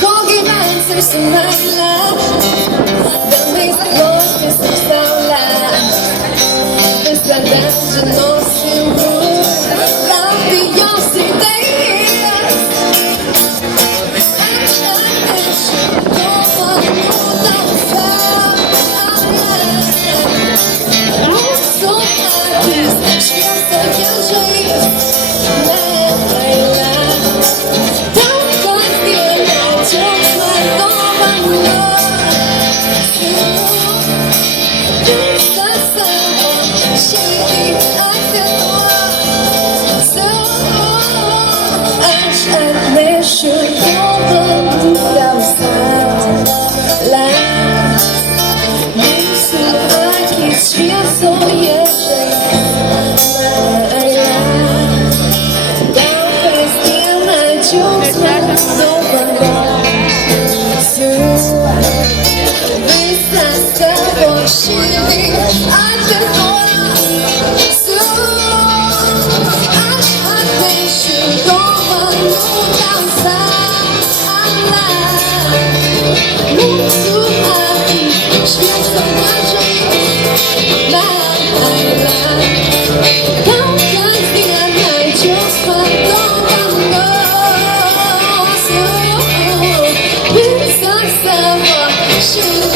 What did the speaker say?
거기만 있을 수 말라 That makes the voice listen so loud 뱃살 닿은 모습으로 I'll be yours today 내 슈퍼본 감사라 무슨 알기 취해서 Don't face in my jokes no one knows This is the bullshit I can hold Shoot